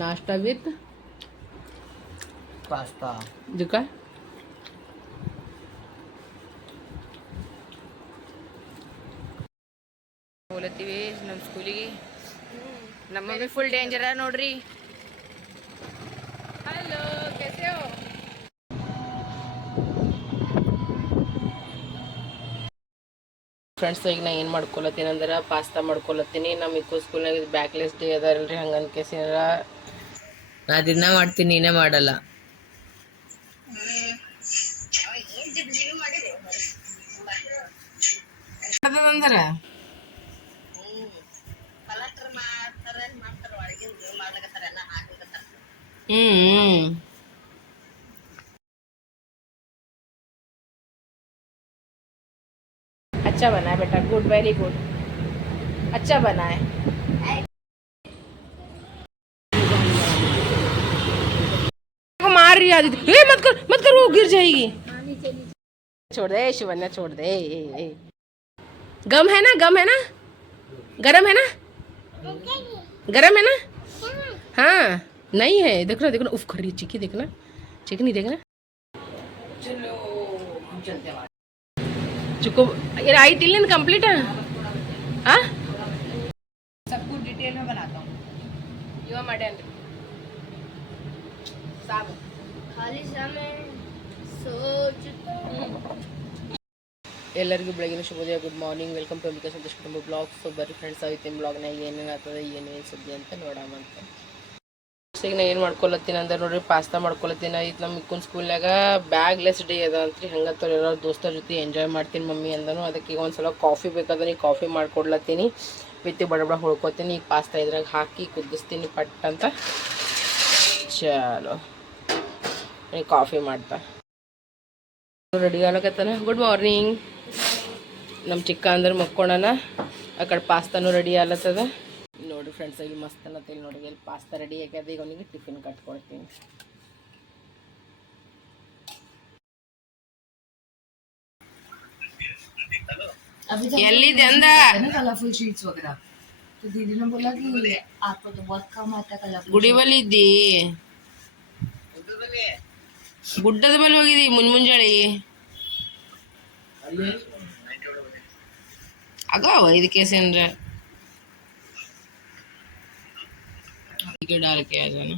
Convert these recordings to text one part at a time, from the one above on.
नाश्ता with pasta जुका ಹೋಲತ್ತೀವಿ ನಮ್ಮ ಸ್ಕೂಲಿಗೆ. ನಮ್ಮ ಮಮ್ಮಿ ಫುಲ್ ಡೇಂಜರ ನೋಡ್ರಿ. ಹಲೋ कैसे हो? ಫ್ರೆಂಡ್ಸ್, ಈಗ ನಾ ಏನು ಮಾಡ್ಕೊಳತ್ತೀನಿ ಅಂದ್ರೆ ಪಾಸ್ತಾ ಮಾಡ್ಕೊಳತ್ತೀನಿ. ನಮ್ಮ ಇಕ್ಕೋ ಸ್ಕೂಲ್ನಾಗ ಬ್ಯಾಕ್ಲೆಸ್ ಡೇ ಅದಾರಲ್ರಿ, ಹಂಗನ್ ಕೇಸಿನಾರ ನಾ ದಿನ ಮಾಡ್ತೀನಿ, ನೀನೇ ಮಾಡಲ್ಲ. ಅಂದ್ರ अच्छा बना है बेटा, गुड, वेरी गुड, अच्छा बना है. मार रही आदि, मत कर वो गिर जाएगी. छोड़ दे शिवन्या, छोड़ दे. गम है ना, गम है ना, गरम है ना, गरम है ना. हाँ नहीं है, देखना देखना, उफ कर रही है चिक्की, देखना चिक्की नहीं देखना. चलो हम चलते हैं. चुको ये आई टिल कंप्लीट है. हाँ सब कुछ डिटेल में बनाता हूँ. युवा मॉडर्न साब खाली समय सोचता हूँ. ಎಲ್ಲರಿಗೂ ಬೆಳಗಿನ ಶುಭೋದಯ, good morning, welcome to Ambika Santosh ಕುಟುಂಬ ಬ್ಲಾಗ್. ಸೊ ಬರೀ ಫ್ರೆಂಡ್ಸ್, ಅವತ್ತಿನ ಬ್ಲಾಗ್ನಾಗ ಏನೇನು ಆಗ್ತದೆ ಏನೇನು ಸುದ್ದಿ ಅಂತ ನೋಡಾಮಂತ. ಈಗ ನಾ ಏನು ಮಾಡ್ಕೊಳತ್ತೀನಿ ಅಂದ್ರೆ ನೋಡ್ರಿ, ಪಾಸ್ತಾ ಮಾಡ್ಕೊಳತ್ತೀನಿ. ಇದು ನಮ್ಮ ಇಕ್ಕೊಂದು ಸ್ಕೂಲ್ನಾಗ ಬ್ಯಾಗ್ಲೆಸ್ ಡೇ ಅದ ಅಂತ್ರಿ. ಹಂಗತ್ತ ಎಲ್ಲರೂ ದೋಸ್ತರ ಜೊತೆ ಎಂಜಾಯ್ ಮಾಡ್ತೀನಿ ಮಮ್ಮಿ ಅಂದನು. ಅದಕ್ಕೆ ಈಗ ಒಂದು ಸಲ ಕಾಫಿ ಬೇಕಾದ್ರೆ ಈಗ ಕಾಫಿ ಮಾಡ್ಕೊಡ್ಲತ್ತೀನಿ. ಬಿತ್ತಿ ಬಡ ಬಡ ಹೊಳ್ಕೊತೀನಿ. ಈಗ ಪಾಸ್ತಾ ಇದ್ರಾಗ ಹಾಕಿ ಕುದಿಸ್ತೀನಿ ಪಟ್ ಅಂತ. ಚಲೋ ಈಗ ಕಾಫಿ ಮಾಡ್ತಾ ರೆಡಿ ಆಗ್ಲಕತ್ತಾನ. Good morning. ನಮ್ಮ ಚಿಕ್ಕ ಅಂದ್ರೆ ಮಕ್ಕೋಣ. ಆ ಕಡೆ ಪಾಸ್ತಾನು ರೆಡಿ ಆಗ್ಲತ್ತದ ನೋಡಿರಿ ಫ್ರೆಂಡ್ಸ್. ಇಲ್ಲಿ ಮಸ್ತ್ ಅನ್ನತ್ತೆ ಇಲ್ಲಿ ನೋಡಿ. ಇಲ್ಲಿ ಪಾಸ್ತಾ ರೆಡಿ ಆಗ್ಯದ. ಈಗ ಅವನಿಗೆ ಟಿಫಿನ್ ಕಟ್ಕೊಡ್ತೀನಿ. ಎಲ್ಲಿದೆ ಅಂದ कलरफुल शीट्स वगैरह तो दीदी ने बोला कि आपको तो बहुत कम आता है कलरफुल. ಗುಡಿಬಲ್ ಇದ್ದಿ, ಗುಡ್ಡದ ಬಲ್ ಹೋಗಿದಿ ಮುಂಜಾನೆ. ಅಗಾವ ಇದಕ್ಕೆ ಅಂದ್ರೆ डाल के आ जाना.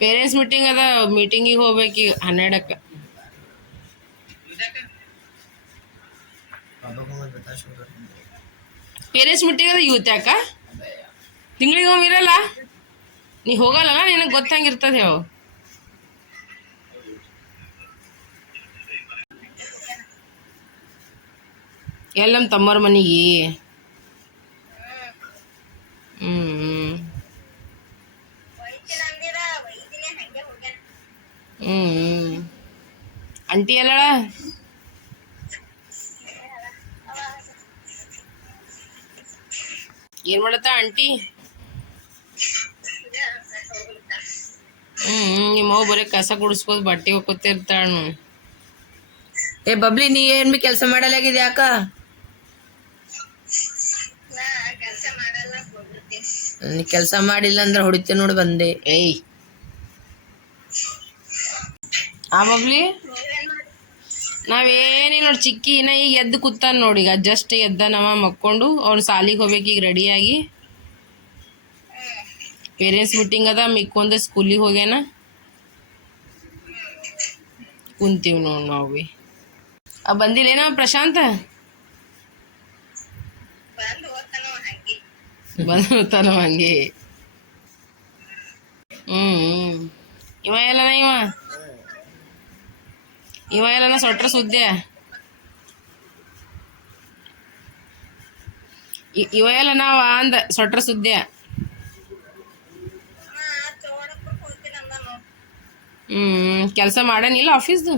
ಪೇರೆಂಟ್ಸ್ ಮೀಟಿಂಗ್ ಅದ, ಮೀಟಿಂಗಿಗೆ ಹೋಗ್ಬೇಕೀಗ 12ಕ್ಕೆ. ಪೇರೆಂಟ್ಸ್ ಮೀಟಿಂಗ್ ಅದ ಯೂತ್ ಯಾಕ ತಿಂಗಳಿಗೆ ಒಮ್ಮೆ ಇರಲ್ಲ. ನೀ ಹೋಗಲ್ಲ, ನಿನಗೆ ಗೊತ್ತಂಗಿರ್ತದೆ. ಯಾವ ಎಲ್ಲ ನಮ್ಮ ತಮ್ಮರ ಮನೆಗೆ. ಆಂಟಿ ಎಲ್ಲ ಏನ್ ಮಾಡತ್ತ ಆಂಟಿ? ನಿಮ್ಮ ಅವ್ ಬರೀ ಕಸ ಗುಡಿಸ್ಕೋದ್ ಬಟ್ಟೆ ಹೋಗ್ಕೊತಿರ್ತಾಳ. ಏ ಬಬ್ಲಿ, ನೀ ಏನ್ ಬಿ ಕೆಲಸ ಮಾಡಲಾಗಿದೆ ಯಾಕ? ನೀ ಕೆಲಸ ಮಾಡಿಲ್ಲ ಅಂದ್ರೆ ಹೊಡಿತೇನೆ ನೋಡಿ ಬಂದೆ. ಏಯ್ ಆ ಬಬ್ಲಿ, ನಾವೇನಿಲ್ಲ ನೋಡಿ. ಚಿಕ್ಕಿ ಇನ್ನ ಈಗ ಎದ್ದು ಕೂತಾನ ನೋಡಿ. ಈಗ ಜಸ್ಟ್ ಎದ್ದ ನಮ್ಮ ಮಕ್ಕೊಂಡು. ಅವ್ನು ಸಾಲಿಗೆ ಹೋಗ್ಬೇಕು ಈಗ ರೆಡಿಯಾಗಿ. ಪೇರೆಂಟ್ಸ್ ಮೀಟಿಂಗ್ ಅದ, ಮಿಕ್ಕೊಂದ ಸ್ಕೂಲಿಗೆ ಹೋಗ್ಯಾನ. ಕುಂತೀವಿ ನೋಡಿ ನಾವು ಭೀ. ಬಂದಿಲ್ಲೇನ ಪ್ರಶಾಂತ? ಬಂತಾನ ಹಂಗೆ. ಇವ ಎಲ್ಲನ ಇವ ಎಲ್ಲನ ಸೊಟ್ರ ಸುದ್ದಿ. ಇವ ಎಲ್ಲ ನಾವ ಅಂದ ಸೊಟ್ರ ಸುದ್ದಿ. ಕೆಲಸ ಮಾಡೇನಿಲ್ಲ ಆಫೀಸ್ದು?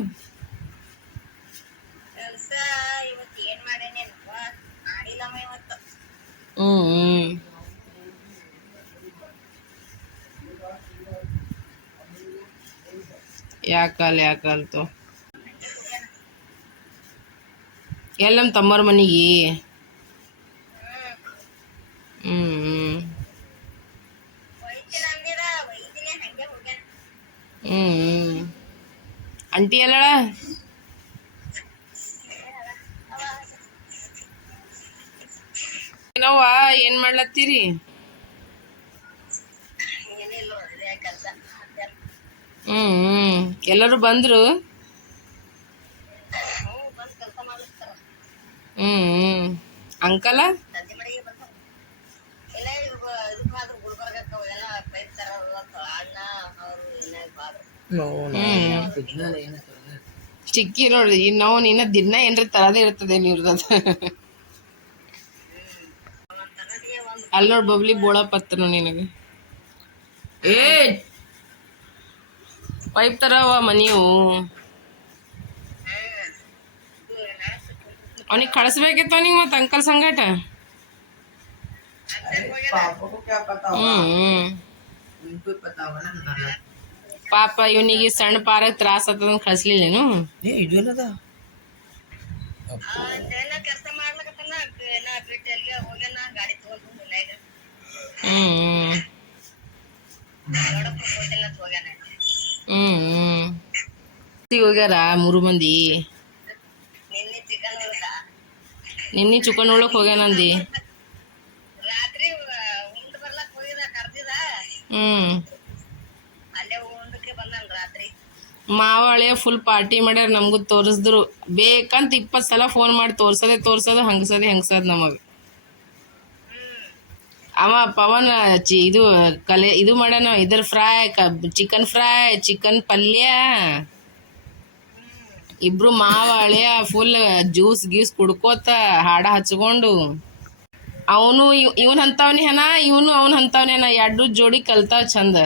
ಯಾಕಲ್ತು ಎಲ್ಲ ನಮ್ಮ ತಮ್ಮರ ಮನೆಗೆ. ಹ್ಞೂ ಅಂಟಿ ಅಲ್ಲಳ ಏನವ್ವ ಏನು ಮಾಡ್ಲತ್ತೀರಿ? ಹ್ಞೂ ಎಲ್ಲರೂ ಬಂದರು? ಹ್ಞೂ ಅಂಕಲ ಚಿಕ್ಕಿ ನೋಡ್ರಿ ನಾವು ಇನ್ನ ದಿನ ಏನ್ರ ತರದೇ ಇರ್ತದೆ ನೀವ್ರದ ಅಲ್ಲಿ ನೋಡಿ ಬಬ್ಲಿ ಬೋಳಪತ್ತನು ನಿನಗೆ ಏ ಪೈಪ್ ತರವ ಮನಿಯು ಅವನಿಗೆ ಕಳಿಸ್ಬೇಕಿತ್ತು ನೀವು ಮತ್ತು ಅಂಕಲ್ ಸಂಗಟ. ಪಾಪ ಇವನಿಗೆ ಸಣ್ಣ ಪಾರಕ್ ತ್ರಾಸ ಆತದ ಕಳಿಸ್ಲಿಲ್ಲೇನು? ಹೋಗ್ಯಾರ 3 ಮಂದಿ. ನಿನ್ನೆ ಚಿಕನ್ ಉಳ್ಳಕ್ ಹೋಗ್ಯಾನಂದಿ. ಮಾವ ಹಳೆಯ ಫುಲ್ ಪಾರ್ಟಿ ಮಾಡ್ಯಾರ. ನಮಗೂ ತೋರಿಸಿದ್ರು. ಬೇಕಂತ 20 ಸಲ ಫೋನ್ ಮಾಡಿ ತೋರ್ಸೋದು ಹಂಗಸದೆ ನಮಗೆ. ಅವ ಪವನ್ ಇದು ಮಾಡ್ಯಾನ. ಇದ್ರ ಫ್ರೈ, ಚಿಕನ್ ಫ್ರೈ, ಚಿಕನ್ ಪಲ್ಯ. ಇಬ್ರು ಮಾವ ಹಳೆಯ ಫುಲ್ ಜ್ಯೂಸ್ ಗೀಸ್ ಕುಡ್ಕೋತ ಹಾಡ ಹಚ್ಕೊಂಡು. ಅವನು ಇವನ್ ಅಂತವನೇ ಹನ, ಇವನು ಅವನ್ ಅಂತವನೇನ. 2 ಜೋಡಿ ಕಲ್ತಾವ ಚಂದ.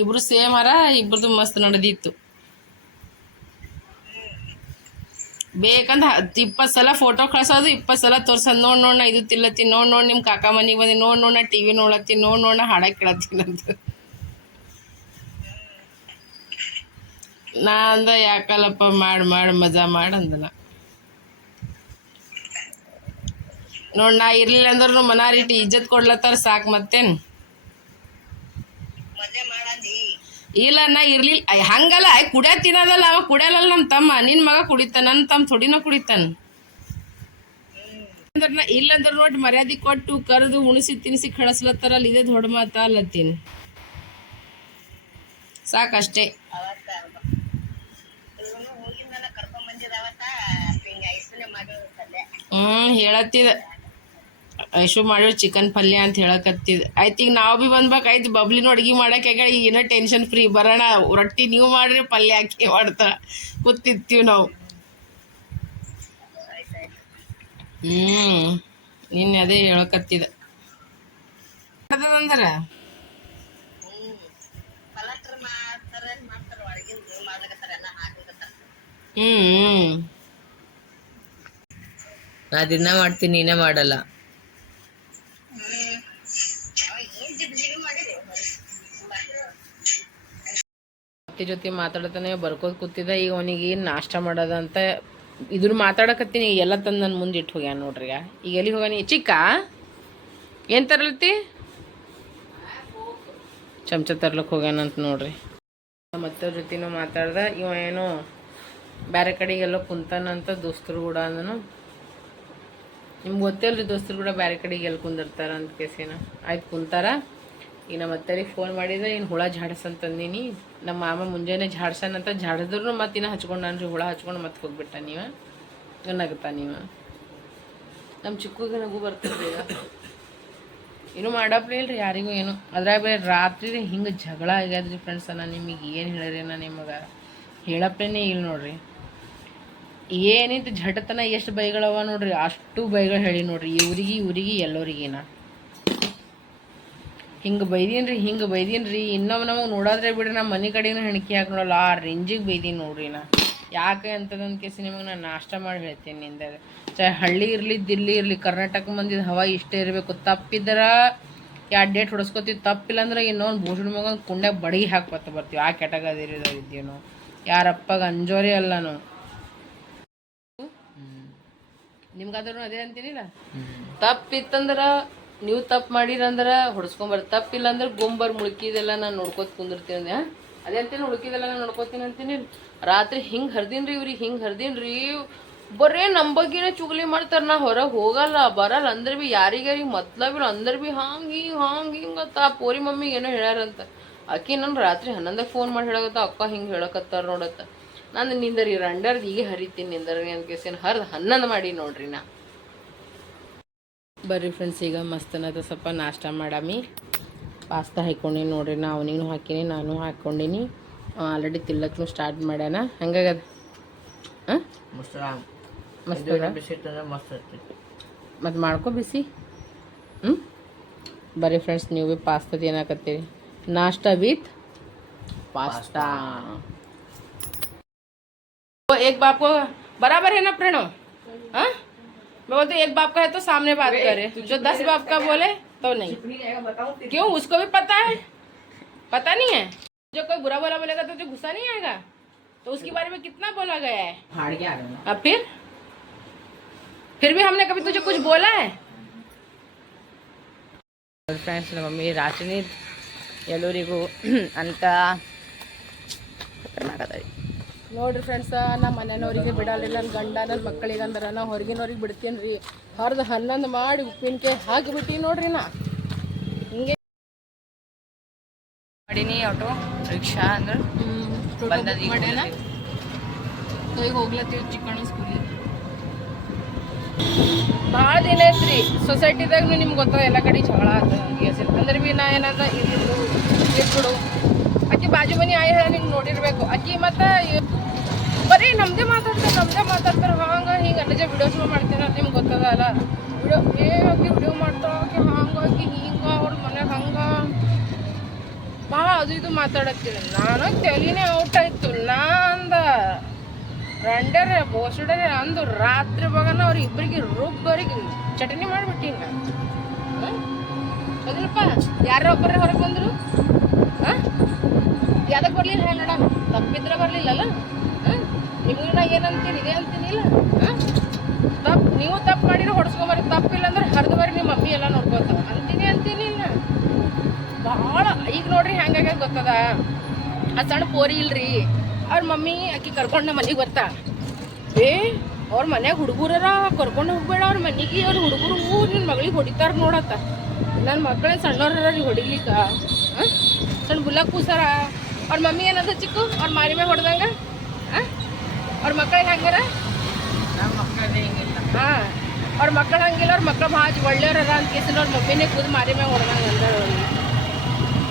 ಇಬ್ರು ಸೇಮ್ ಹರ. ಇಬ್ರದು ಮಸ್ತ್ ನಡೆದಿತ್ತು. ಬೇಕಂತ 20 ಸಲ ಫೋಟೋ ಕಳ್ಸೋದು, 20 ಸಲ ತೋರ್ಸೋದು. ನೋಡ್ ನಾ ಇದು ತಿಲ್ಲತ್ತೀನಿ, ನೋಡ್ ನಿಮ್ ಕಾಕ ಮನಿಗೆ ಬಂದಿ, ನೋಡ್ ನಾ ಟಿವಿ ನೋಡತ್ತೀನಿ, ನೋಡ್ ನಾ ಹಾಡ ಕೇಳತ್ತೀನಿ ಅಂತ. ನಾ ಅಂದ ಯಾಕಲ್ಲಪ್ಪ ಮಾಡಿ ಮಜಾ ಮಾಡಂದನ. ನೋಡ್ ನಾ ಇರ್ಲಿಲ್ಲ ಅಂದ್ರೂ ಮನಾರಿಟ್ಟು ಇಜ್ಜತ್ ಕೊಡ್ಲತ್ತಾರ ಸಾಕು. ಮತ್ತೇನ್ ಇಲ್ಲ, ನಾ ಇರ್ಲಿಲ್ಲ ಹಂಗಲ್ಲ. ಕುಡಿಯ ತಿನ್ನೋದಲ್ಲ, ಅವ ಕುಡಿಯಲ್ಲ. ನಮ್ಮ ತಮ್ಮ ನಿನ್ ಮಗ ಕುಡಿತಾನ, ನನ್ನ ತಮ್ಮ ಥೋಡಿನ ಕುಡಿತಾನ. ಇಲ್ಲಂದ್ರ ನೋಡಿ ಮರ್ಯಾದೆ ಕೊಟ್ಟು ಕರೆದು ಉಣಿಸಿ ತಿನ್ನಿಸಿ ಕಳಿಸ್ಲತ್ತಾರಲ್ಲ, ಇದೇ ದೊಡ್ಡ ಮಾತ ಅಲ್ಲತ್ತೀನಿ. ಸಾಕಷ್ಟೇ. ಹೇಳತ್ತಿದ ಐಶು ಮಾಡಿರೋ ಚಿಕನ್ ಪಲ್ಯ ಅಂತ ಹೇಳಕತ್ತಿದ್. ಆಯ್ತು ಈಗ ನಾವು ಭೀ ಬಂದ್ಬೇಕಾಯ್ತು. ಬಬ್ಲಿನೂ ಅಡ್ಗೆ ಮಾಡಕ್ಕೆ ಈಗ ಏನೋ ಟೆನ್ಷನ್ ಫ್ರೀ. ಬರೋಣ, ರೊಟ್ಟಿ ನೀವು ಮಾಡ್ರಿ, ಪಲ್ಯ ಹಾಕಿ ಮಾಡ್ತಾ ಕೂತಿರ್ತೀವಿ ನಾವು. ನಿನ್ನೆ ಅದೇ ಹೇಳಕತ್ತಿದ ಅಂದ್ರ. ನಾ ದಿನ ಮಾಡ್ತೀನಿ, ನೀನೇ ಮಾಡಲ್ಲ. ಜೊತೆ ಮಾತಾಡ್ತಾನೆ ಬರ್ಕೋದ್ ಕೂತಿದ್ದ. ಈಗ ಅವನಿಗೆ ನಾಷ್ಟ ಮಾಡೋದಂತ ಇದನ್ನು ಮಾತಾಡಕತ್ತೀನಿ. ಎಲ್ಲ ತಂದು ನನ್ನ ಮುಂದೆ ಇಟ್ಟು ಹೋಗ್ಯಾನ ನೋಡ್ರಿ. ಈಗ ಎಲ್ಲಿಗೆ ಹೋಗ್ಯಾನಿ ಚಿಕ್ಕ? ಏನು ತರಲತ್ತಿ? ಚಮಚ ತರ್ಲಕ್ಕೆ ಹೋಗ್ಯಾನಂತ ನೋಡ್ರಿ. ಮತ್ತೆ ಜೊತೆನೂ ಮಾತಾಡ್ದ. ಇವ ಏನೋ ಬೇರೆ ಕಡೆಗೆಲ್ಲೋ ಕುಂತಾನಂತ ದೋಸ್ತರು ಕೂಡ ಅಂದನು. ನಿಮ್ಗೆ ಗೊತ್ತೇಲ್ರಿ ದೋಸ್ತರು ಕೂಡ ಬೇರೆ ಕಡೆಗೆ ಎಲ್ಲಿ ಕುಂದಿರ್ತಾರ ಅಂತ ಕೇಸಿನ. ಆಯ್ತು ಕುಂತಾರ. ಈಗ ನಮ್ಮ ಅತ್ತರಿಗೆ ಫೋನ್ ಮಾಡಿದ್ರೆ ಇನ್ನು ಹುಳ ಝಾಡ್ಸಂತಂದೀನಿ. ನಮ್ಮ ಮಾಮ ಮುಂಜಾನೆ ಝಾಡ್ಸನಂತ ಝಾಡಿದ್ರು ಮತ್ತೆ ಇನ್ನು ಹಚ್ಕೊಂಡ್ರಿ. ಹುಳ ಹಚ್ಕೊಂಡು ಮತ್ತೆ ಹೋಗ್ಬಿಟ್ಟ. ನಗುತ್ತಾ ನೀವು. ನಮ್ಮ ಚಿಕ್ಕಗೆ ನಗು ಬರ್ತದೆ. ಏನೂ ಮಾಡಪ್ಲೇ ಇಲ್ರಿ ಯಾರಿಗೂ ಏನು. ಅದ್ರಾಗ ಬೇರೆ ರಾತ್ರಿ ಹಿಂಗೆ ಜಗಳ ಆಗ್ಯಾದ್ರಿ ಫ್ರೆಂಡ್ಸ್. ನಾನು ನಿಮಗೆ ಏನು ಹೇಳಿರಿ, ನಾನು ನಿಮಗೆ ಹೇಳಪ್ಲೇನೇ ಇಲ್ಲ ನೋಡ್ರಿ. ಏನಿತ್ತು ಝಟತನ ಎಷ್ಟು ಬೈಗಳವ ನೋಡ್ರಿ. ಅಷ್ಟು ಬೈಗಳು ಹೇಳಿ ನೋಡ್ರಿ. ಇವ್ರಿಗೆ ಎಲ್ಲರಿಗಿನ ಹಿಂಗೆ ಬೈದೀನಿ. ಇನ್ನೊಮ್ಮೆ ನಮಗೆ ನೋಡೋದ್ರೆ ಬಿಡ್ರಿ, ನಮ್ಮ ಮನೆ ಕಡೆನೂ ಹೆಣ್ಕಿ ಹಾಕಿ ನೋಡಲ್ಲ. ಆ ರೇಂಜಿಗೆ ಬೈದೀನಿ ನೋಡ್ರಿ. ಯಾಕೆ ಅಂತದಂದು ಕೇಸಿ ನಿಮಗೆ ನಾನು ನಾಷ್ಟ ಮಾಡಿ ಹೇಳ್ತೀನಿ. ನಿಂದಾಗ ಹಳ್ಳಿ ಇರಲಿ, ದಿಲ್ಲಿ ಇರಲಿ, ಕರ್ನಾಟಕ ಮಂದಿದ ಹವಾ ಇಷ್ಟೇ ಇರಬೇಕು. ತಪ್ಪಿದ್ರ 2 ಡೇಟ್ ಹೊಡೆಸ್ಕೊತೀವಿ. ತಪ್ಪಿಲ್ಲ ಅಂದ್ರೆ ಇನ್ನೊಂದು ಭೂಷಣ ಮಗ ಕುಂಡ್ಯಾಗ ಬಡಗಿ ಹಾಕ್ಕೊತ ಬರ್ತೀವಿ. ಆ ಕೆಟಗರಿದಾಗಿದ್ದೀವಿ ನಾವು. ಯಾರಪ್ಪಗ ಅಂಜೋರೇ ಅಲ್ಲ ನಾವು. ನಿಮ್ಗಾದ್ರೂ ಅದೇ ಅಂತೀನಿಲ್ಲ. ತಪ್ಪಿತ್ತಂದ್ರೆ ನೀವು ತಪ್ಪು ಮಾಡಿರಂದ್ರೆ ಹೊಡ್ಸ್ಕೊಂಬರ್, ತಪ್ಪಿಲ್ಲ ಅಂದ್ರೆ ಗೊಂಬರ್ ಮುಳುಕಿದೆಲ್ಲ ನಾನು ನೋಡ್ಕೋತ ಕುಂದಿರ್ತೀನಿ ಅಂದೆ. ಅದೇ ಅಂತೀನಿ, ಉಳ್ಕಿದೆಲ್ಲ ನಾನು ನೋಡ್ಕೋತೀನಿ ಅಂತೀನಿ. ರಾತ್ರಿ ಹಿಂಗೆ ಹರಿದೀನಿ ರೀ ಇವ್ರಿಗೆ, ಹಿಂಗೆ ಹರಿದೀನಿ ರೀ. ಬರೇ ನಮ್ಮ ಬಗ್ಗೆನೇ ಚುಗ್ಲಿ ಮಾಡ್ತಾರೆ. ನಾ ಹೊರಗೆ ಹೋಗಲ್ಲ ಬರಲ್ಲ ಅಂದ್ರೆ ಭೀ ಯಾರಿಗಾರಿಗೆ ಮತ್ಲಬಿಲ್ಲ ಅಂದ್ರೆ ಭೀ ಹಂಗೆ ಹಿಂಗೆ ಅಂತ ಆ ಪೋರಿ ಮಮ್ಮಿಗೆ ಏನೋ ಹೇಳ್ಯಾರಂತ. ಆಕಿ ನಾನು ರಾತ್ರಿ 11ಕ್ಕೆ ಫೋನ್ ಮಾಡಿ ಹೇಳಕತ್ತ, ಅಕ್ಕ ಹಿಂಗೆ ಹೇಳಕತ್ತಾರ ನೋಡತ್ತ. ನಾನು ನಿಂದರಿ ರಂಡರ್ದು ಈಗ ಹರಿತೀನಿ ನಿಂದರಿ ಅಂತ ಕೇಸಿನ ಹರಿದು 11 ಮಾಡಿ ನೋಡ್ರಿ ನಾ. ಬರ್ರಿ ಫ್ರೆಂಡ್ಸ್, ಈಗ ಮಸ್ತನದ ಸ್ವಲ್ಪ ನಾಷ್ಟ ಮಾಡಾಮಿ. ಪಾಸ್ತಾ ಹಾಕ್ಕೊಂಡಿನಿ ನೋಡ್ರಿ, ನಾ ಅವನಿಗೂ ಹಾಕೀನಿ, ನಾನು ಹಾಕ್ಕೊಂಡಿನಿ. ಆಲ್ರೆಡಿ ತಿಲ್ಲಕ್ಕೂ ಸ್ಟಾರ್ಟ್ ಮಾಡ್ಯಾನ. ಹಂಗಾಗದ ಹಾಂ ಮಸ್ತ್ ಮತ್ತು ಮಾಡ್ಕೊ ಬಿಸಿ. ಬರ್ರಿ ಫ್ರೆಂಡ್ಸ್, ನೀವು ಭೀ ಪಾಸ್ತಾದ ಏನಾಕತ್ತೀರಿ, नाश्ता विथ पास्ता। तो एक बाप को बराबर है ना प्रणव? हाँ, मैं बोलती एक बाप का है तो सामने बात करे, जो 10 बाप का बोले तो नहीं। क्यों, उसको भी पता है? पता नहीं है? जो कोई बुरा बोला बोलेगा तो जो गुस्सा नहीं आएगा? तो उसके बारे में कितना बोला गया है। अब फिर भी हमने कभी तुझे कुछ बोला है? ಫ್ರೆಂಡ್ಸ್, ನಮ್ಮ ಮಮ್ಮಿ ರಾತ್ರಿ ಎಲ್ಲರಿಗೂ ಅಂತ ನೋಡ್ರಿ ಫ್ರೆಂಡ್ಸ, ನಮ್ಮ ಮನೆಯವ್ರಿಗೆ ಬಿಡಲ್ಲ, ನನ್ನ ಗಂಡ ನನ್ನ ಮಕ್ಕಳಿಗೆ ಅಂದ್ರೆ ನಾ ಹೊರಗಿನವ್ರಿಗೆ ಬಿಡ್ತೀನಿ ರೀ. ಹರಿದು 11 ಮಾಡಿ ಉಪ್ಪಿನಕಾಯಿ ಹಾಕಿಬಿಟ್ಟು ನೋಡ್ರಿ. ನಾ ಹಿಂಗೆ ಮಾಡೀನಿ. ಆಟೋ ರಿಕ್ಷಾ ಅಂದ್ರೆ ಮಾಡ್ಯಾನ. ಈಗ ಹೋಗ್ಲತ್ತೀವಿ ಚಿಕ್ಕಣ್ಣ ಸ್ಕೂಲಿಗೆ. ಭಾಳ ದಿನ ಐತ್ರಿ ಸೊಸೈಟಿದಾಗ, ನಿಮ್ಗೆ ಗೊತ್ತದ ಎಲ್ಲ ಕಡೆ ಜಗಳ ಆತ ಅಂದ್ರೆ ಭೀ ನಾ ಏನಂದ ಇರ್ಬಿಡು. ಆಕಿ ಬಾಜು ಮನೆ ಆಯ ನಿಂಗೆ ನೋಡಿರ್ಬೇಕು. ಆಕಿ ಮತ್ತು ಬರೀ ನಮ್ಮದೇ ಮಾತಾಡ್ತಾರೆ ಹಂಗೆ ಹಿಂಗೆ ಅನ್ನಜ ವಿಡಿಯೋಸ್ ಮಾಡ್ತೀನಿ. ನಿಮ್ಗೆ ಗೊತ್ತದ ಅಲ್ಲ, ಆಕಿ ವಿಡಿಯೋ ಮಾಡ್ತಾಳೆ, ಆಕಿ ಹಿಂಗೆ ಅವ್ರ ಮನೆಗೆ ಹಂಗೆ ಭಾಳ ಅದು ಇದು ಮಾತಾಡತ್ತೀನಿ. ನಾನು ತಲೆನೇ ಔಟ್ ಆಯ್ತು. ನಾ ಅಂದ ರಂಡರೆ ಬೋಸಡರೆ ಅಂದು ರಾತ್ರಿ ಬಗನ ಅವ್ರಿಗೆ ಇಬ್ಬರಿಗೆ ರುಬ್ಬರಿಗೆ ಚಟನಿ ಮಾಡಿಬಿಟ್ಟಿನ. ಹೌದಿಲ್ಲಪ್ಪ, ಯಾರೋ ಒಬ್ಬರೇ ಹೊರಗೆ ಬಂದರು. ಹಾಂ, ಯಾವ್ದಕ್ಕೆ ಬರಲಿಲ್ಲ ಹೇಳಿ ನೋಡ, ತಪ್ಪಿದ್ರೆ ಬರಲಿಲ್ಲಲ್ಲ. ಹಾಂ, ನಿಮ್ಗೆ ನಾ ಏನಂತೀನಿ ಇದೇ ಅಂತೀನಿಲ್ಲ. ಹಾಂ, ನೀವು ತಪ್ಪು ಮಾಡಿರೋ ಹೊಡ್ಸ್ಕೊಂಬರ್ರಿ, ತಪ್ಪಿಲ್ಲ ಅಂದ್ರೆ ಹರಿದು ಬರ್ರಿ, ನಿಮ್ಮ ಮಮ್ಮಿ ಎಲ್ಲ ನೋಡ್ಕೋತಾವ ಅಂತೀನಿ ಇಲ್ಲ. ಭಾಳ ಈಗ ನೋಡ್ರಿ ಹೆಂಗಾಗ ಗೊತ್ತದ. ಆ ಸಣ್ಣ ಪೋರಿ ಇಲ್ರಿ, ಅವ್ರ ಮಮ್ಮಿ ಆಕಿ ಕರ್ಕೊಂಡು ನಮ್ಮ ಮನೆಗೆ ಬರ್ತಾ. ಅವ್ರ ಮನ್ಯಾಗ ಹುಡುಗರ ಕರ್ಕೊಂಡು ಹೋಗ್ಬೇಡ ಅವ್ರ ಮನೆಗೆ, ಅವ್ರ ಹುಡುಗರು ನಿನ್ನ ಮಗಳಿಗೆ ಹೊಡಿತಾರ ನೋಡತ್ತ. ನನ್ನ ಮಕ್ಕಳೇ ಸಣ್ಣವ್ರ ರೀ ಹೊಡಿಲಿಕ್ಕ. ಹಾಂ, ಸಣ್ಣ ಬುಲ್ಲಕ್ಕೆ ಕೂಸಾರ. ಅವ್ರ ಮಮ್ಮಿ ಏನಂತ ಚಿಕ್ಕು ಅವ್ರ ಮಾರಿ ಮ್ಯಾಗ ಹೊಡೆದಂಗ. ಹಾಂ, ಅವ್ರ ಮಕ್ಕಳಿಗೆ ಹಂಗಾರ, ನಮ್ಮ ಮಕ್ಕಳೇ ಹಿಂಗಿಲ್ಲ. ಹಾಂ, ಅವ್ರ ಮಕ್ಕಳು ಹಂಗಿಲ್ಲ, ಅವ್ರ ಮಕ್ಕಳು ಭಾಳ ಒಳ್ಳೆಯವ್ರ ಅಂತ ಕೇಸಿನ ಅವ್ರ ಮಮ್ಮಿನೇ ಕೂದು ಮಾರಿ ಮ್ಯಾಗ ಹೊಡೆದಂಗ ಅಂದ.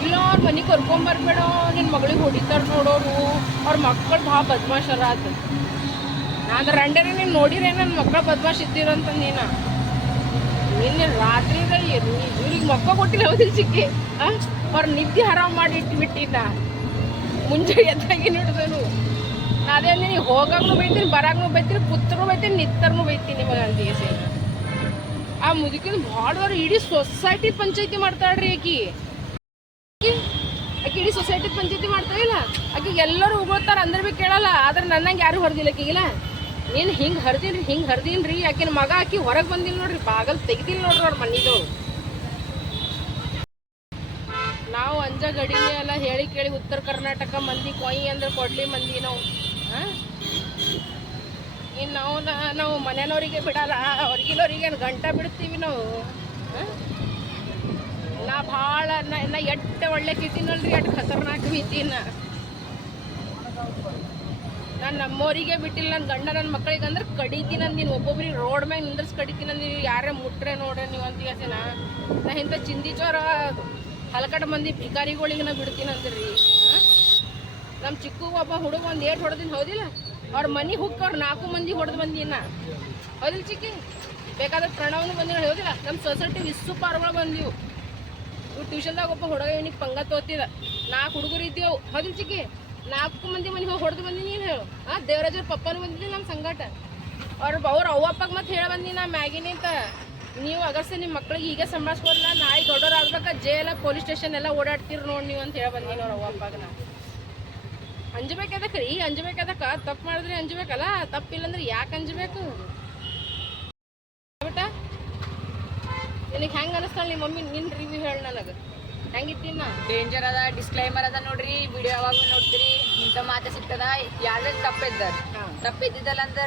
ಇಲ್ಲ, ಅವ್ರ ಮನೆಗೆ ಕರ್ಕೊಂಬರ್ಬೇಡ, ನಿನ್ನ ಮಗಳಿಗೆ ಹೊಡಿತಾರೆ ನೋಡೋರು, ಅವ್ರ ಮಕ್ಕಳು ಭಾಳ ಬದ್ಮಾಷರ ಆತ. ನಾನು ರಂಡರೆ ನೀನು ನೋಡಿರೇ ನನ್ನ ಮಕ್ಕಳು ಬದ್ಮಾಷ್ ಇದ್ದೀರಂತ. ನಿನ್ನೆ ರಾತ್ರಿದಾಗ ಇವ್ರಿಗೆ ಮಕ್ಕ ಕೊಟ್ಟಿಲ್ಲ ಹೌದಿಲ್ಲ ಚಿಕ್ಕಿ. ಅವ್ರ ನಿದ್ದೆ ಹರಾಮ್ ಮಾಡಿ ಇಟ್ಬಿಟ್ಟಿನ. ಮುಂಜಾನೆ ಎದ್ದಾಗಿ ಹಿಡಿದನು. ಅದೇ ಅಂದಿನಿ, ಹೋಗಾಗೂ ಬೈತೀನಿ, ಬರಾಗೂ ಬೈತೀನಿ, ಕೂತ್ರೂ ಬೈತೀನಿ, ನಿತ್ತರ್ನು ಬೈತೀನಿ ನಿಮಗೆ ಅಂತೀಸಿ. ಆ ಮುದುಕಿನ ಭಾಳದವ್ರು ಇಡೀ ಸೊಸೈಟಿ ಪಂಚಾಯತಿ ಮಾಡ್ತಾಳ್ರಿ. ಆಕಿ ಇಡೀ ಸೊಸೈಟಿ ಪಂಚಾಯತಿ ಮಾಡ್ತಾವಿಲ್ಲ. ಆಕಿಗೆ ಎಲ್ಲರೂ ಉಗೋಳ್ತಾರೆ ಅಂದ್ರೆ ಭೀ ಕೇಳಲ್ಲ. ಆದ್ರೆ ನನ್ನಂಗೆ ಯಾರು ಹೊರದಿಲ್ಲ ಆಕಿಗಿಲ್ಲ. ನೀನು ಹಿಂಗೆ ಹರಿದೀನಿ. ಆಕಿನ ಮಗ ಆಕಿ ಹೊರಗೆ ಬಂದಿಲ್ಲ ನೋಡ್ರಿ, ಬಾಗಲ್ ತೆಗ್ದಿಲ್ಲ ನೋಡ್ರಿ ಅವ್ರ ಮನೆದು. ನಾವು ಅಂಜ ಗಡಿನೇ ಎಲ್ಲ ಹೇಳಿ ಕೇಳಿ ಉತ್ತರ ಕರ್ನಾಟಕ ಮಂದಿ ಕೊಯ್ ಅಂದ್ರೆ ಕೊಡ್ಲಿ ಮಂದಿ ನಾವು. ಹಾಂ, ಇನ್ನು ನಾವು ಮನೆಯವ್ರಿಗೆ ಬಿಡಲ್ಲ, ಹೊರಗಿನವ್ರಿಗೆ ಗಂಟ ಬಿಡ್ತೀವಿ ನಾವು. ಹಾಂ, ನಾ ಭಾಳ ನಾ ಎಟ್ಟು ಒಳ್ಳೆ ಕಿತೀನಲ್ರಿ, ಎಟ್ಟು ಖತರ್ನಾಕ್ ಬೀತೀನ. ನಾನು ನಮ್ಮವರಿಗೆ ಬಿಟ್ಟಿಲ್ಲ, ನನ್ನ ಗಂಡ ನನ್ನ ಮಕ್ಕಳಿಗೆ ಅಂದ್ರೆ ಕಡಿತೀನಿ ಅಂದಿನಿ. ಒಬ್ಬೊಬ್ರಿಗೆ ರೋಡ್ ಮ್ಯಾಗ ನಿಂದ್ರಿಸಿ ಕಡಿತೀನಿ ಅಂದಿನಿ. ಯಾರೇ ಮುಟ್ರೆ ನೋಡ್ರಿ ನೀವು ಅಂತೀವಿ. ನಾ ಇಂಥ ಚಿಂದಿಚೋರ ಹಲಕಟ ಮಂದಿ ಭಿಕಾರಿಗಳಿಗೆ ನಾ ಬಿಡ್ತೀನಿ ಅಂದ್ರಿ. ನಮ್ಮ ಚಿಕ್ಕ ಒಬ್ಬ ಹುಡುಗ ಒಂದು ಏಟ್ ಹೊಡೆದಿನ ಹೌದಿಲ್ಲ, ಅವ್ರ ಮನೆ ಹುಕ್ಕ ಅವ್ರು 4 ಮಂದಿ ಹೊಡೆದು ಬಂದಿನ ಹೌದಿಲ್ಲ ಚಿಕ್ಕಿ. ಬೇಕಾದ್ರೆ ಪ್ರಣವನು ಬಂದಿನ ಹೌದಿಲ್ಲ. ನಮ್ಮ ಸೊಸೈಟಿ ವಿಶ್ವ ಪಾರ್ಗಳು ಬಂದಿವು. ಇವ್ರು ಟ್ಯೂಷನ್ದಾಗ ಒಬ್ಬ ಹುಡುಗ ಇವನಿಗೆ ಪಂಗ ತೋತಿದ. 4 ಹುಡುಗರು ಇದ್ದೀವು ಹೌದಿಲ್ಲ ಚಿಕ್ಕಿ. 4 ಮಂದಿ ಮನೆಗೆ ಹೋಗಿ ಹೊಡೆದು ಬಂದಿನಿ. ನೀನು ಹೇಳು. ದೇವರಾಜರ ಪಪ್ಪನೂ ಬಂದಿದ್ದೀನಿ ನಮ್ಮ ಸಂಗಾಟ. ಅವ್ರ ಅವ್ವಪ್ಪಗೆ ಮತ್ತೆ ಹೇಳಿ ಬಂದಿನಿ ನಾ ಮ್ಯಾಗಿನಿಂತ. ನೀವು ಅಗರ್ಸೆ ನಿಮ್ಮ ಮಕ್ಳಿಗೆ ಹೀಗೆ ಸಂಭಾಳಿಸ್ಬೋದಲ್ಲ, ನಾಯಿ ದೊಡ್ಡವ್ರು ಆಗ್ಬೇಕಾ ಜೇಲ ಪೊಲೀಸ್ ಸ್ಟೇಷನ್ ಎಲ್ಲ ಓಡಾಡ್ತೀರಿ ನೋಡಿ ನೀವು ಅಂತ ಹೇಳಿ ಬಂದೀನಿ ಅವ್ರ ಅವ್ವಪ್ಪಗೆ. ನಾ ಅಂಜಬೇಕದಕ್ಕೆ ರೀ, ಅಂಜಬೇಕದಕ್ಕೆ. ತಪ್ಪು ಮಾಡಿದ್ರೆ ಅಂಜಬೇಕಲ್ಲ, ತಪ್ಪಿಲ್ಲಂದ್ರೆ ಯಾಕೆ ಅಂಜಬೇಕು ಬೇಟ? ನಿನಗೆ ಹೆಂಗೆ ಅನಿಸ್ತಾಳೆ ನಿಮ್ಮ ಮಮ್ಮಿ ನಿನ್ನ ರಿವ್ಯೂ ಹೇಳಿ ನನಗೆ ಹೆಂಗಿದ್ದೀನಿ ನಾ ಡೇಂಜರ್ ಅದ ಡಿಸ್ಕ್ಲೈಮರ್ ಅದ ನೋಡ್ರಿ ವಿಡಿಯೋ ಯಾವಾಗ ನೋಡ್ತೀರಿ ಇಂಥ ಮಾತು ಸಿಗ್ತದ ಯಾರೇ ತಪ್ಪಿದ್ದಾರ ತಪ್ಪಿದ್ದಿದ್ದಲ್ಲ ಅಂದ್ರೆ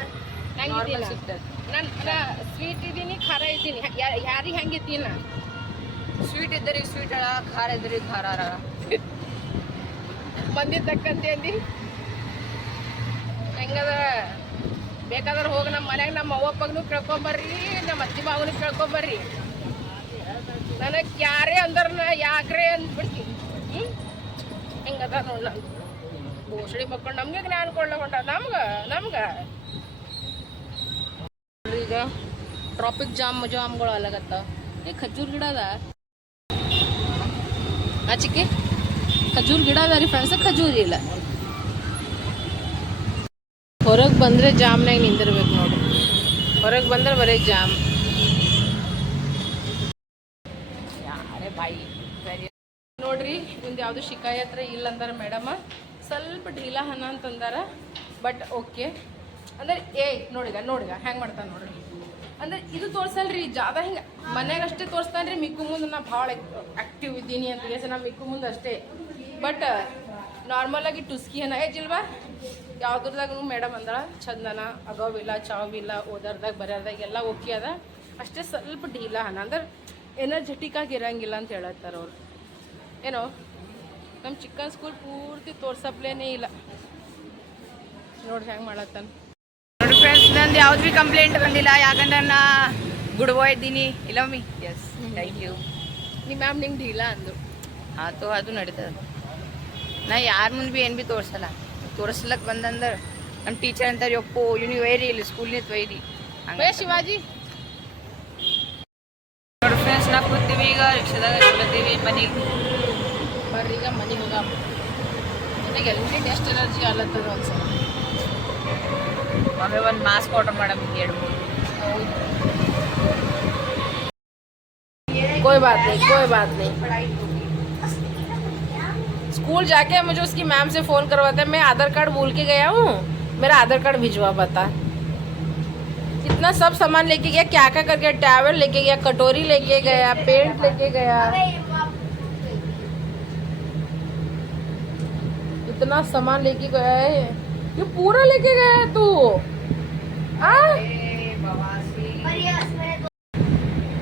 ಹೆಂಗಿದ್ದೀನಿ ಸಿಗ್ತದೆ ನಾನು ಸ್ವೀಟ್ ಇದ್ದೀನಿ ಖಾರ ಇದ್ದೀನಿ ಯಾರಿಗೆ ಹೆಂಗಿದ್ದೀನಿ ನಾ ಸ್ವೀಟ್ ಇದ್ದರಿ ಸ್ವೀಟ್ ಅಳ ಖಾರ ಇದ್ದರಿ ಖಾರ ಅಳ ಮಂದಿ ತಕ್ಕಂತೆ ಅಂದಿ ಹೆಂಗದ ಬೇಕಾದ್ರೆ ಹೋಗಿ ನಮ್ಮ ಮನ್ಯಾಗ ನಮ್ಮ ಅವ್ವಪ್ಪಗೂ ಕೇಳ್ಕೊಂಬರ್ರಿ ನಮ್ಮ ಅತ್ತಿ ಮಾವನು ಕೇಳ್ಕೊಂಬರ್ರಿ ನನಗೆ ಯಾರೇ ಅಂದ್ರನ ಯಾಕ್ರೆ ಅಂದ್ಬಿಡ್ತೀನಿ ಹೆಂಗದ ನೋಡಿ ನಾನು ಬೋಸಡಿ ಮಕ್ಕಳು ನಮಗೆ ಜ್ಞಾನ ಕೊಡ್ಲ ಹೊಂಟ ನಮ್ಗೆ ಈಗ ಟ್ರಾಫಿಕ್ ಜಾಮ್ಗಳು ಅಲಾಗತ್ತಾವ ಈ ಖಜೂರ್ ಗಿಡ ಅದ ಆ ಚಿಕ್ಕಿ ಖಜೂರ್ ಗಿಡ ಅದ ರೀ ಫ್ರೆಂಡ್ಸ್ ಖಜೂರಿ ಇಲ್ಲ ಹೊರಗೆ ಬಂದರೆ ಜಾಮ್ನಾಗ ನಿಂದಿರ್ಬೇಕು ನೋಡ್ರಿ ಹೊರಗೆ ಬಂದ್ರೆ ಬರೀ ಜಾಮ್ ಯಾರೇ ಬಾಯಿ ಸರಿ ನೋಡ್ರಿ ಒಂದು ಯಾವುದು ಶಿಕಾಯತ್ರ ಇಲ್ಲ ಅಂದಾರ ಮೇಡಮ ಸ್ವಲ್ಪ ಢೀಲಾ ಹನ ಅಂತಂದಾರ ಬಟ್ ಓಕೆ ಅಂದ್ರೆ ನೋಡಿಗ ಹೆಂಗೆ ಮಾಡ್ತಾನೆ ನೋಡ್ರಿ ಅಂದ್ರೆ ಇದು ತೋರ್ಸಲ್ರಿ ಜಾದ ಹಿಂಗೆ ಮನ್ಯಾಗ ಅಷ್ಟೇ ತೋರಿಸ್ತಾನೆ ರೀ ಮಿಕ್ಕು ಮುಂದೆ ನಾ ಭಾಳ ಆ್ಯಕ್ಟಿವ್ ಇದ್ದೀನಿ ಅಂತ ನಾ ಮಿಕ್ಕು ಮುಂದೆ ಅಷ್ಟೇ ಬಟ್ ನಾರ್ಮಲಾಗಿ ಟುಸ್ಕಿ ಏನ ಏಜಿಲ್ವಾ ಯಾವ್ದ್ರದಾಗ ಮೇಡಮ್ ಅಂದಳ ಚಂದನ ಅಗೋವಿಲ್ಲ ಚಾವಿಲ್ಲ ಓದರ್ದಾಗ ಬರೆಯೋದಾಗ ಎಲ್ಲ ಓಕೆ ಅದ ಅಷ್ಟೇ ಸ್ವಲ್ಪ ಢೀಲಾ ಹನ ಅಂದ್ರೆ ಎನರ್ಜೆಟಿಕ್ ಆಗಿ ಇರಂಗಿಲ್ಲ ಅಂತ ಹೇಳತ್ತಾರ ಅವ್ರು ಏನೋ ನಮ್ಮ ಚಿಕ್ಕನ್ ಸ್ಕೂಲ್ ಪೂರ್ತಿ ತೋರ್ಸಪ್ಲೇನೇ ಇಲ್ಲ ನೋಡ್ರಿ ಹೆಂಗೆ ಮಾಡತ್ತಾನ ನೋಡಿ ಫ್ರೆಂಡ್ಸ್ ನಂದು ಯಾವ್ದು ಭೀ ಕಂಪ್ಲೇಂಟ್ ಬಂದಿಲ್ಲ ಯಾಕಂದ್ರೆ ನಾ ಗುಡ್ ಬಾಯ್ ಇದ್ದೀನಿ ಇಲ್ಲ ಮಮ್ಮಿ ಎಸ್ ಥ್ಯಾಂಕ್ ಯು ನಿಮ್ಮ ಮ್ಯಾಮ್ ನಿಂಗೆ ಢೀಲಾ ಅಂದು ಆತು ಅದು ನಡೀತದ ನಾ ಯಾರ ಮುಂದೆ ಭೀ ಏನು ಭೀ ತೋರಿಸಲ್ಲ ತೋರಿಸ್ಲಕ್ಕೆ ಬಂದಂದ್ರೆ ನಮ್ಮ ಟೀಚರ್ ಅಂತಾರೆ ಯಪ್ಪೋ ನೀವು ವೈರಿ ಇಲ್ಲಿ ಸ್ಕೂಲ್ನಿಂದ ವೈರಿ ಭಯ ಶಿವಾಜಿ ನೋಡಿ ಫ್ರೆಂಡ್ಸ್ ನಾವು ಕೂತೀವಿ ಈಗ ರಿಕ್ಷಾದಾಗ ಹೋಗ್ಲತ್ತೀವಿ ಮನೆಗೆ ಬರ್ರಿ ಈಗ ಮನೆಗೆ ಹೋಗ ನನಗೆ ಎಲ್ಲಿ ಟೆಸ್ಟ್ ಎನರ್ಜಿ ಅಲ್ಲತ್ತದ ಒಂದ್ಸಲ ಮಮ್ಮಿ ಒಂದು ಮಾಸ್ಕ್ ಆರ್ಡರ್ ಮಾಡಮ್ 2-3 कोई बात नहीं स्कूल जाके मुझे उसकी मैम से फ़ोन करवाता है मैं आधार कार्ड भूल के गया हूँ मेरा आधार कार्ड भिजवा बता इतना सब सामान लेके गया क्या करके टैवल लेके गया कटोरी लेके गया पेंट लेके गया इतना सामान लेके गया है ये पूरा लेके गया है तू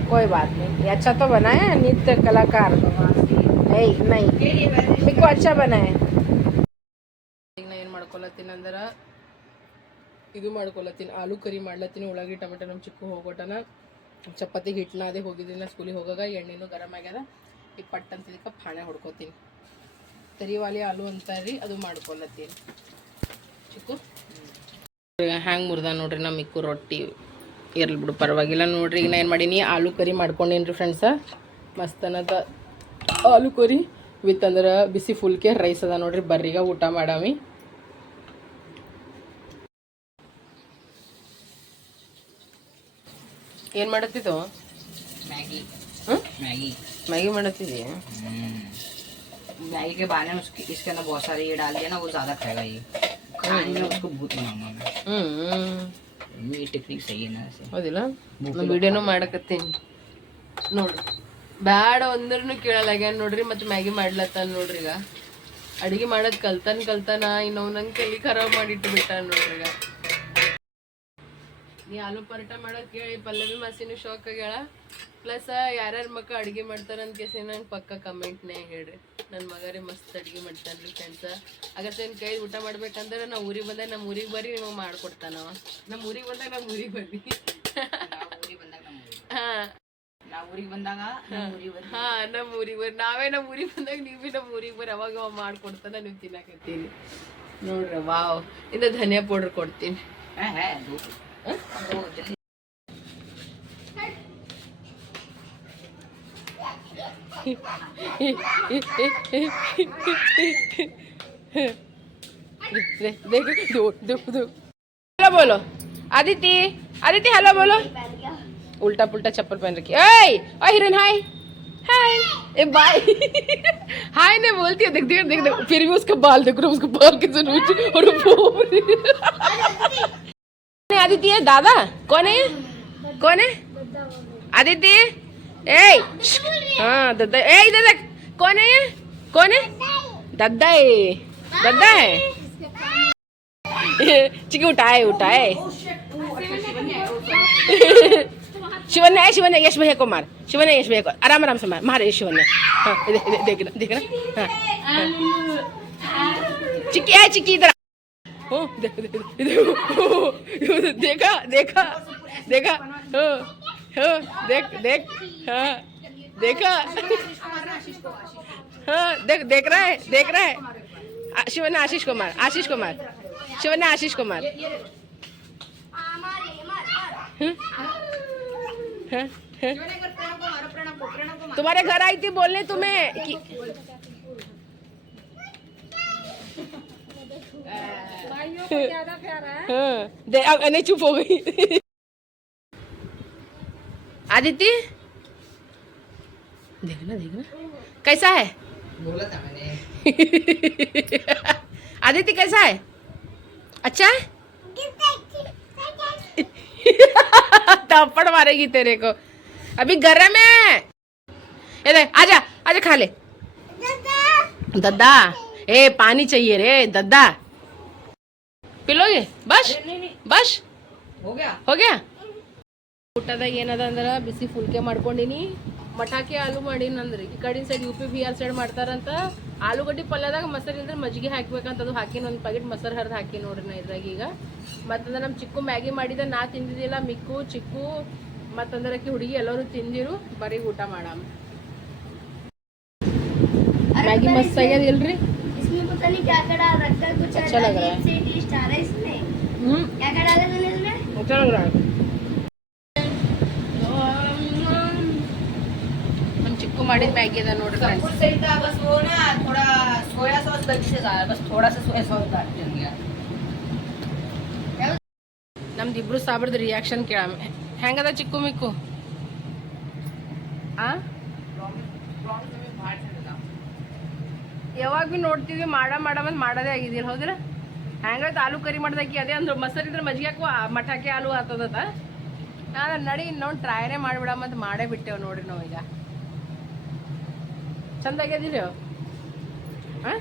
कोई बात नहीं ये अच्छा तो बना है नृत्य कलाकार नहीं मेरे को अच्छा बना है ಈಗ ನಾ ಏನು ಮಾಡ್ಕೊಳತ್ತೀನಿ ಅಂದ್ರೆ ಇದು ಮಾಡ್ಕೊಳತ್ತೀನಿ ಆಲೂ ಕರಿ ಮಾಡ್ಲತ್ತೀನಿ ಉಳ್ಳಾಗಡ್ಡಿ ಟೊಮೆಟೊ ನಮ್ಮ ಚಿಕ್ಕ ಹೋಗೋಟನ ಚಪಾತಿಗೆ ಹಿಟ್ಟನ ಅದೇ ಹೋಗಿದ್ದೀನಿ ನಾ ಸ್ಕೂಲಿಗೆ ಹೋಗಾಗ ಎಣ್ಣೆನೂ ಗರಮ್ ಆಗ್ಯದ ಈಗ ಪಟ್ ಅಂತ ಇದಕ್ಕೆ ಪಾಣೆ ಹೊಡ್ಕೊತೀನಿ ತರಿವಾಲಿ ಆಲೂ ಅಂತಾರ್ರಿ ಅದು ಮಾಡ್ಕೊಳತ್ತೀನಿ ಚಿಕ್ಕು ಹ್ಯಾಂಗೆ ಮುರ್ದ ನೋಡ್ರಿ ನಮ್ಮ ಮಿಕ್ಕು ರೊಟ್ಟಿ ಇರ್ಲಿ ಬಿಡು ಪರವಾಗಿಲ್ಲ ನೋಡ್ರಿ ಈಗ ನಾ ಏನು ಮಾಡೀನಿ ಆಲೂ ಕರಿ ಮಾಡ್ಕೊಂಡೇನಿ ರೀ ಫ್ರೆಂಡ್ಸ ಮಸ್ತ್ ಅನ್ನದ ಆಲೂ ಕರಿ ವಿತ್ ಅಂದ್ರೆ ಬಿಸಿ ಫುಲ್ಕೆ ರೈಸ್ ಅದ ನೋಡ್ರಿ ಬರ್ರಿಗ ಊಟ ಮಾಡಾಮಿ ಏನು ಮಾಡತ್ತಿದ್ದು मैगी ಮಾಡತ್ತಿದ್ದಿ मैगी के बारे में इसके अंदर बहुत सारे ये डाल दिया ना वो ज़्यादा खाएगा ये खाने में उसको भूत मांगा मैं ये टेक्निक सही है ना ऐसे ಹೌದಿಲ್ಲ ನಾನು ವಿಡಿಯೋನು ಮಾಡಕತ್ತೀನಿ ನೋಡ್ರಿ ಬ್ಯಾಡ ಅಂದ್ರೂ ಕೇಳಲಾಗ್ಯಾನ ನೋಡ್ರಿ ಮತ್ತೆ ಮ್ಯಾಗಿ ಮಾಡ್ಲತ್ತಾನ ನೋಡ್ರಿ ಈಗ ಅಡುಗೆ ಮಾಡೋದು ಕಲ್ತಾನ ಇನ್ನವ್ ನಂಗೆ ಕಲಿ ಖರಾಬ್ ಮಾಡಿಟ್ಟು ಬಿಟ್ಟಾನ ನೋಡ್ರಿ ಈಗ ನೀ ಆಲೂ ಪರೋಟ ಮಾಡೋದು ಕೇಳಿ ಪಲ್ಲವಿ ಮಾಸಿನೂ ಶಾಕ್ ಆಗ್ಯಾಳ ಪ್ಲಸ್ ಯಾರ್ಯಾರ ಮಕ್ಕಳು ಅಡುಗೆ ಮಾಡ್ತಾರ ಅಂತ ಕೇಸಿ ನಂಗೆ ಪಕ್ಕ ಕಮೆಂಟ್ನೇ ಹೇಳ್ರಿ ನನ್ನ ಮಗರೇ ಮಸ್ತ್ ಅಡುಗೆ ಮಾಡ್ತಾನೆ ರೀ ಫ್ರೆಂಡ್ಸ ಅಗರ್ಸ ಏನು ಕೈ ಊಟ ಮಾಡ್ಬೇಕಂದ್ರೆ ನಾವು ಊರಿಗೆ ಬಂದಾಗ ನಮ್ಮ ಊರಿಗೆ ಬರ್ರಿ ನಿಮಗೆ ಮಾಡ್ಕೊಡ್ತಾನವ ನಮ್ಮ ಊರಿಗೆ ಬಂದಾಗ ನಮ್ಮ ಊರಿಗೆ ಬರ್ರಿ ಹಾಂ ನಾವು ಊರಿಗೆ ಬಂದಾಗ ಹಾಂ ನಮ್ಮ ಊರಿಗೆ ಬರ್ರಿ ನಾವೇ ನಮ್ಮ ಊರಿಗೆ ಬಂದಾಗ ನೀವು ಭೀ ನಮ್ಮ ಊರಿಗೆ ಬರ್ರಿ ಅವಾಗ ಅವ ಮಾಡ್ಕೊಡ್ತಾನೆ ನೀವು ತಿನ್ನಕತ್ತೀರಿ ನೋಡ್ರಿ ವಾವ್ ಇಂದ ಧನಿಯಾ ಪೌಡ್ರ್ ಕೊಡ್ತೀನಿ हेलो बोलो आदिति हेलो बोलो उल्टा पुल्टा चप्पल पहन रखी है हिरन हाय हाय ए बाय हाय नहीं बोलती है देख फिर भी उसका बाल देख रहा उसका बाल के नीचे और आदिति है दादा कौन है आदिति ए हाँ दद्दा ए इधर देख कौन है ये कौन है दद्दा है चिकी उठाए शिवन्या यश भैया को मार यश भैया को आराम से मार शिवन्या हाँ देखना हाँ चिक्की इधर देखा देख हाँ देखा हाँ देख रहा है शिवन्या आशीष को मार शिवन्या आशीष को मार तुम्हारे घर आई थी बोलने तुम्हें कि नहीं चुप हो गई आदित्य देखना कैसा है बोला था मैंने आदित्य कैसा है अच्छा है थप्पड़ मारेगी तेरे को अभी गरम है ये देख आजा खा ले दद्दा ए पानी चाहिए रे दद्दा पिलोगे बस हो गया ಊಟದಾಗ ಏನದ ಅಂದ್ರೆ ಬಿಸಿ ಫುಲ್ಕೆ ಮಾಡ್ಕೊಂಡಿನಿ ಮಟಾಕಿ ಆಲೂ ಮಾಡೀನಿ ಅಂದ್ರೆ ಈ ಕಡೆ ಸೈಡ್ UP BR ಸೈಡ್ ಮಾಡ್ತಾರಂತ ಆಲೂಗಡ್ಡಿ ಪಲ್ಯದಾಗ ಮೊಸರು ಇದ್ರೆ ಮಜ್ಜಿಗೆ ಹಾಕ್ಬೇಕಂತ ಅದು ಹಾಕಿ ಒಂದು ಪ್ಯಾಕೆಟ್ ಮೊಸರು ಹರಿದು ಹಾಕಿ ನೋಡ್ರಿ ನಾ ಇದ್ರಾಗ ಈಗ ಮತ್ತಂದ್ರೆ ನಮ್ಮ ಚಿಕ್ಕು ಮ್ಯಾಗಿ ಮಾಡಿದ ನಾ ತಿಂದಿದ್ದಿಲ್ಲ ಮಿಕ್ಕು ಚಿಕ್ಕು ಮತ್ತಂದ್ರೆ ಹುಡುಗಿ ಎಲ್ಲರೂ ತಿಂದಿರು ಬರೀ ಊಟ ಮಾಡಾಮ मैगी मस्त है दिल इसमें पता नहीं क्या क्या डाल रखा है कुछ अच्छा लग रहा है से टेस्ट आ रहा है इसमें क्या क्या डाला तूने इसमें अच्छा लग रहा है हम चिक्कू ಮಾಡಿದ मैगी ಅದ ನೋಡಿ सब कुछ सही था बस वो ना थोड़ा सोया सॉस गलती से डाला बस थोड़ा सा सोया सॉस डाल दिया ನಮ್ದು ಇಬ್ರು ಸಾಬ್ರದ ರಿಯಾಕ್ಷನ್ ಕೇಳಾಮ ಹೆಂಗದ ಚಿಕ್ಕು ಮಿಕ್ಕು ಆ ಯಾವಾಗ ಭೀ ನೋಡ್ತೀವಿ ಮಾಡಮಂದ್ ಮಾಡೋದೇ ಆಗಿದಿಲ್ಲ ಹೌದಿಲ್ಲ ಹೆಂಗಾಯ್ತು ಆಲೂ ಕರಿ ಮಾಡ್ದಾಕಿ ಅದೇ ಅಂದ್ರೆ ಮೊಸರು ಇದ್ರೆ ಮಜ್ಜಿಗೆ ಹಾಕುವ ಮಠಾಕೆ ಆಲೂ ಆಗ್ತದತ್ತ ನಾನು ನಡಿ ಇನ್ನೊಂದು ಟ್ರೈನೇ ಮಾಡಿಬಿಡಮಂತ ಮಾಡೇ ಬಿಟ್ಟೇವು ನೋಡ್ರಿ ನಾವೀಗ ಚಂದ ಆಗ್ಯದಿಲ್ಲ ಹಾಂ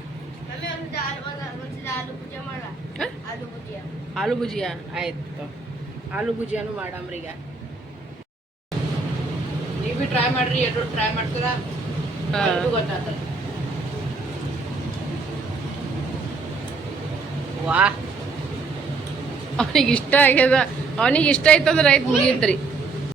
ಆಲೂ ಭುಜಿಯಾ ಆಯ್ತು ಆಲೂ ಭುಜಿಯಾನು ಮಾಡಮ್ರಿ ಈಗ ನೀವು ಭೀ ಟ್ರೈ ಮಾಡ್ರಿ ಎಲ್ಲರೂ ಟ್ರೈ ಮಾಡ್ತೀರಾ ಗೊತ್ತಾಗ್ತದೆ ವಾಹ್ ಅವನಿಗೆ ಇಷ್ಟ ಆಗ್ಯದ ಅವನಿಗೆ ಇಷ್ಟ ಆಯ್ತಂದ್ರೆ ಆಯ್ತು ಮುಗಿಯತ್ರಿ